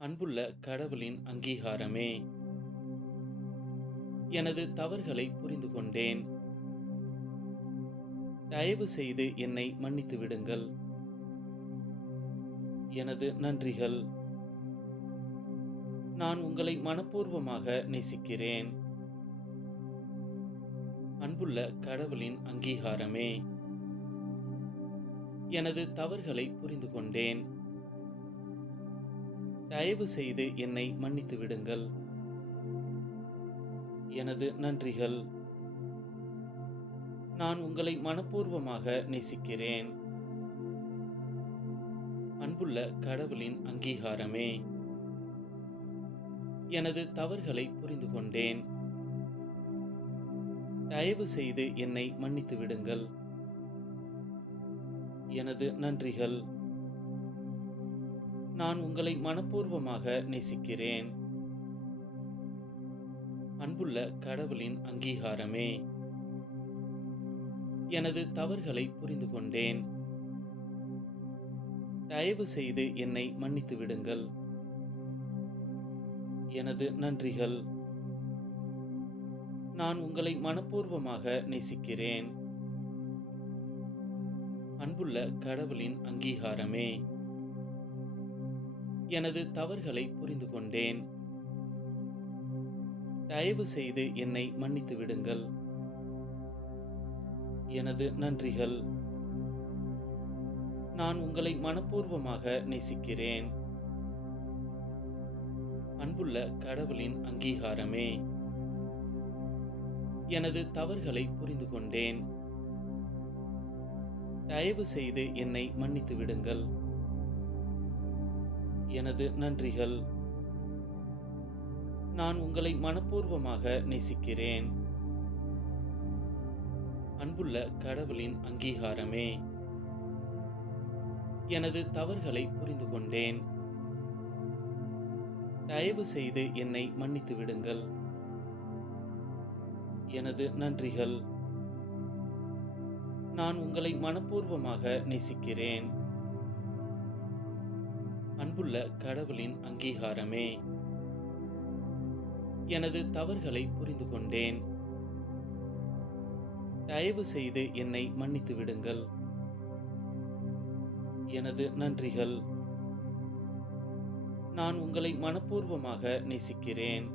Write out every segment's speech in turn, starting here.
அன்புள்ள கடவுளின் அங்கீகாரமே, எனது தவறுகளை புரிந்து கொண்டேன். தயவு செய்து என்னை மன்னித்து விடுங்கள். எனது நன்றிகள். நான் உங்களை மனப்பூர்வமாக நேசிக்கிறேன். அன்புள்ள கடவுளின் அங்கீகாரமே, எனது தவறுகளை புரிந்து கொண்டேன். தயவு செய்து என்னை மன்னித்து விடுங்கள். எனது நன்றிகள். நான் உங்களை மனப்பூர்வமாக நேசிக்கிறேன். அன்புள்ள கடவுளின் அங்கீகாரமே, எனது தவறுகளை புரிந்து கொண்டேன். தயவு செய்து என்னை மன்னித்து விடுங்கள். எனது நன்றிகள். நான் உங்களை மனப்பூர்வமாக நேசிக்கிறேன். அன்புள்ள கடவுளின் அங்கீகாரமே, எனது தவறுகளை புரிந்து கொண்டேன். தயவு செய்து என்னை மன்னித்து விடுங்கள். எனது நன்றிகள். நான் உங்களை மனப்பூர்வமாக நேசிக்கிறேன். அன்புள்ள கடவுளின் அங்கீகாரமே, எனது தவறுகளை புரிந்து கொண்டேன். தயவு செய்து என்னை மன்னித்து விடுங்கள். எனது நன்றிகள். நான் உங்களை மனப்பூர்வமாக நேசிக்கிறேன். அன்புள்ள கடவுளின் அங்கீகாரமே, எனது தவறுகளை புரிந்து கொண்டேன். தயவு செய்து என்னை மன்னித்து விடுங்கள். எனது நன்றிகள். நான் உங்களை மனப்பூர்வமாக நேசிக்கிறேன். அன்புள்ள கடவுளின் அங்கீகாரமே, எனது தவறுகளை புரிந்து கொண்டேன். தயவு செய்து என்னை மன்னித்து விடுங்கள். எனது நன்றிகள். நான் உங்களை மனப்பூர்வமாக நேசிக்கிறேன். அன்புள்ள கடவுளின் அங்கீகாரமே, எனது தவறுகளை புரிந்து கொண்டேன். தயவு செய்து என்னை மன்னித்து விடுங்கள். எனது நன்றிகள். நான் உங்களை மனப்பூர்வமாக நேசிக்கிறேன்.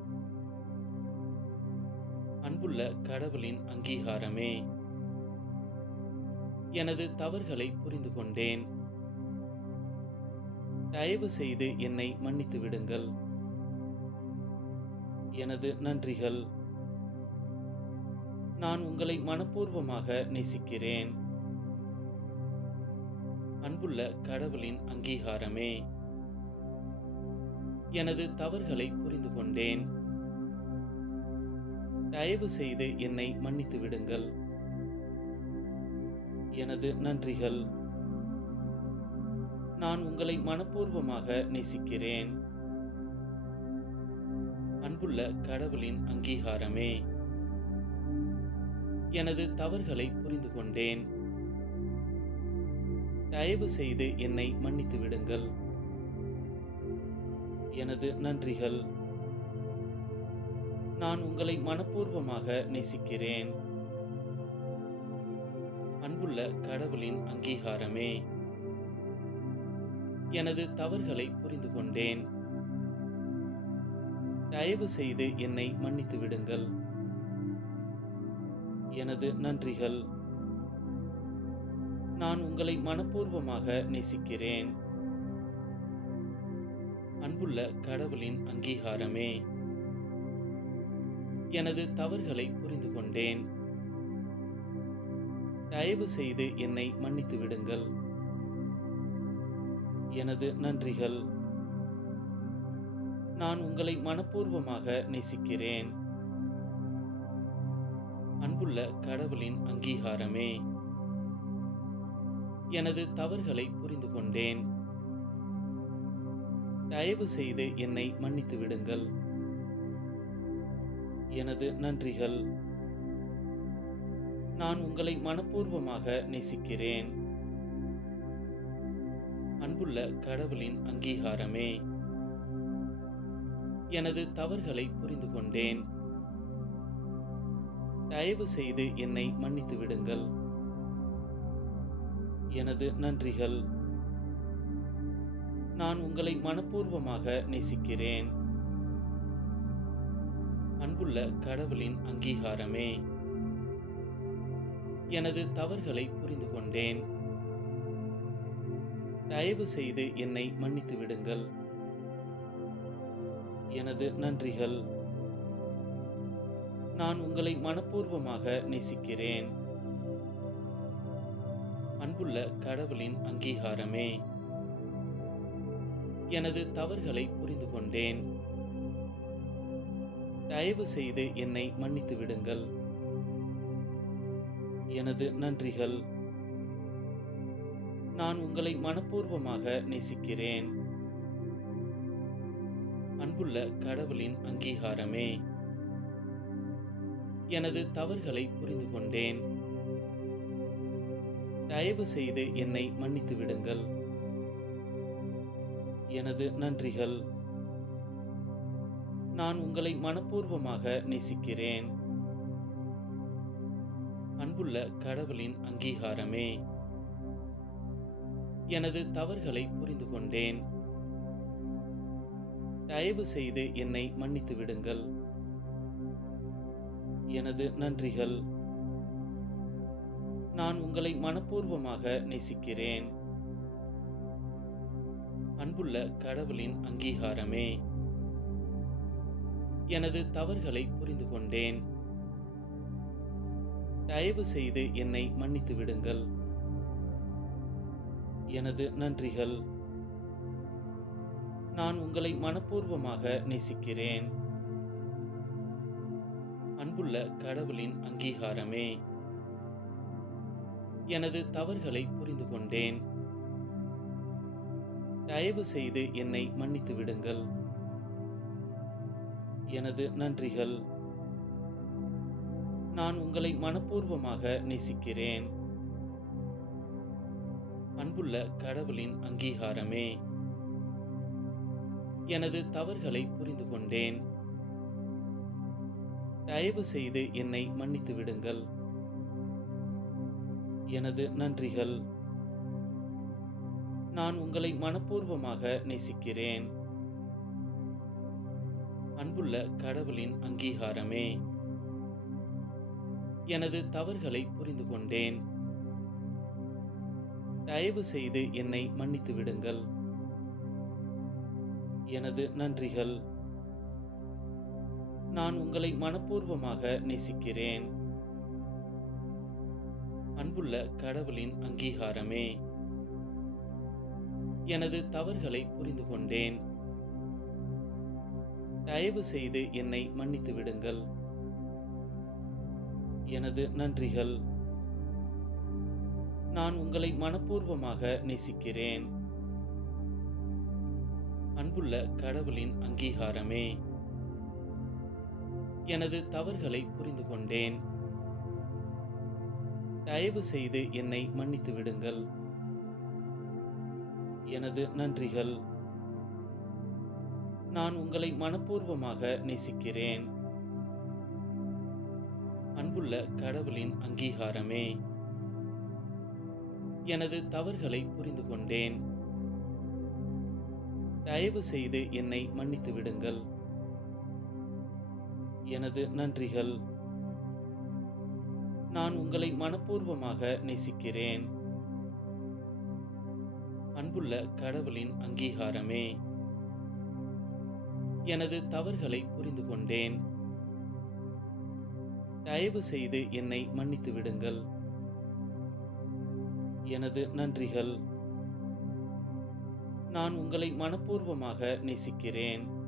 அன்புள்ள கடவுளின் அங்கீகாரமே, எனது தவறுகளை புரிந்து கொண்டேன். தயவு செய்து என்னை மன்னித்து விடுங்கள். எனது நன்றிகள். நான் உங்களை மனப்பூர்வமாக நேசிக்கிறேன். அன்புள்ள கடவுளின் அங்கீகாரமே, எனது தவறுகளை புரிந்து கொண்டேன். தயவு செய்து என்னை மன்னித்து விடுங்கள். எனது நன்றிகள். நான் உங்களை மனப்பூர்வமாக நேசிக்கிறேன். அன்புள்ள கடவுளின் அங்கீகாரமே, எனது தவறுகளை புரிந்து கொண்டேன். தயவு செய்து என்னை மன்னித்து விடுங்கள். எனது நன்றிகள். நான் உங்களை மனப்பூர்வமாக நேசிக்கிறேன். அன்புள்ள கடவுளின் அங்கீகாரமே, எனது தவறுகளை புரிந்து கொண்டேன். தயவு செய்து என்னை மன்னித்து விடுங்கள். எனது நன்றிகள். நான் உங்களை மனப்பூர்வமாக நேசிக்கிறேன். அன்புள்ள கடவுளின் அங்கீகாரமே, எனது தவறுகளை புரிந்து கொண்டேன். தயவு செய்து என்னை மன்னித்து விடுங்கள். எனது நன்றிகள். நான் உங்களை மனப்பூர்வமாக நேசிக்கிறேன். அன்புள்ள கடவுளின் அங்கீகாரமே, எனது தவறுகளை புரிந்து கொண்டேன். தயவு செய்து என்னை மன்னித்து விடுங்கள். எனது நன்றிகள். நான் உங்களை மனப்பூர்வமாக நேசிக்கிறேன். அன்புள்ள கடவுளின் அங்கீகாரமே, எனது தவறுகளை புரிந்து கொண்டேன். தயவு செய்து என்னை மன்னித்து விடுங்கள். எனது நன்றிகள். நான் உங்களை மனப்பூர்வமாக நேசிக்கிறேன். அன்புள்ள கடவுளின் அங்கீகாரமே, எனது தவறுகளை புரிந்து கொண்டேன். தயவு செய்து என்னை மன்னித்து விடுங்கள். எனது நன்றிகள். நான் உங்களை மனப்பூர்வமாக நேசிக்கிறேன். அன்புள்ள கடவுளின் அங்கீகாரமே, எனது தவறுகளை புரிந்து கொண்டேன். தயவு செய்து என்னை மன்னித்து விடுங்கள். எனது நன்றிகள். நான் உங்களை மனப்பூர்வமாக நேசிக்கிறேன். அன்புள்ள கடவுளின் அங்கீகாரமே, எனது தவறுகளை புரிந்து கொண்டேன். தயவு செய்து என்னை மன்னித்து விடுங்கள். எனது நன்றிகள். நான் உங்களை மனப்பூர்வமாக நேசிக்கிறேன். அன்புள்ள கடவுளின் அங்கீகாரமே, எனது தவறுகளை புரிந்து கொண்டேன். தயவு செய்து என்னை மன்னித்து விடுங்கள். எனது நன்றிகள். நான் உங்களை மனப்பூர்வமாக நேசிக்கிறேன். அன்புள்ள கடவுளின் அங்கீகாரமே, எனது தவறுகளை புரிந்து கொண்டேன். தயவு செய்து என்னை மன்னித்து விடுங்கள். எனது நன்றிகள். நான் உங்களை மனப்பூர்வமாக நேசிக்கிறேன். அன்புள்ள கடவுளின் அங்கீகாரமே, எனது தவறுகளை புரிந்து கொண்டேன். தயவு செய்து என்னை மன்னித்து விடுங்கள். எனது நன்றிகள். நான் உங்களை மனப்பூர்வமாக நேசிக்கிறேன். அன்புள்ள கடவுளின் அங்கீகாரமே, எனது தவறுகளை புரிந்து கொண்டேன். தயவு செய்து என்னை மன்னித்து விடுங்கள். எனது நன்றிகள். நான் உங்களை மனப்பூர்வமாக நேசிக்கிறேன். அன்புள்ள கடவுளின் அங்கீகாரமே, எனது தவறுகளை புரிந்து கொண்டேன். தயவு செய்து என்னை மன்னித்து விடுங்கள். எனது நன்றிகள். நான் உங்களை மனப்பூர்வமாக நேசிக்கிறேன். அன்புள்ள கடவுளின் அங்கீகாரமே, எனது தவறுகளை புரிந்து கொண்டேன். தயவு செய்து என்னை மன்னித்து விடுங்கள். எனது நன்றிகள். நான் உங்களை மனப்பூர்வமாக நேசிக்கிறேன். அன்புள்ள கடவுளின் அங்கீகாரமே, எனது தவறுகளை புரிந்து கொண்டேன். தயவு செய்து என்னை மன்னித்து விடுங்கள். எனது நன்றிகள். நான் உங்களை மனப்பூர்வமாக நேசிக்கிறேன். அன்புள்ள கடவுளின் அங்கீகாரமே, எனது தவறுகளை புரிந்து கொண்டேன். தயவு செய்து என்னை மன்னித்து விடுங்கள். எனது நன்றிகள். நான் உங்களை மனப்பூர்வமாக நேசிக்கிறேன். அன்புள்ள கடவுளின் அங்கீகாரமே, எனது தவறுகளை புரிந்து கொண்டேன். தயவு செய்து என்னை மன்னித்து விடுங்கள். எனது நன்றிகள். நான் உங்களை மனப்பூர்வமாக நேசிக்கிறேன். அன்புள்ள கடவுளின் அங்கீகாரமே, எனது தவறுகளை புரிந்து கொண்டேன். தயவு செய்து என்னை மன்னித்து விடுங்கள். எனது நன்றிகள். அன்புள்ள கடவுளின் அங்கீகாரமே, எனது தவறுகளை புரிந்து கொண்டேன். தயவு செய்து என்னை மன்னித்து விடுங்கள். எனது நன்றிகள். நான் உங்களை மனப்பூர்வமாக நேசிக்கிறேன்.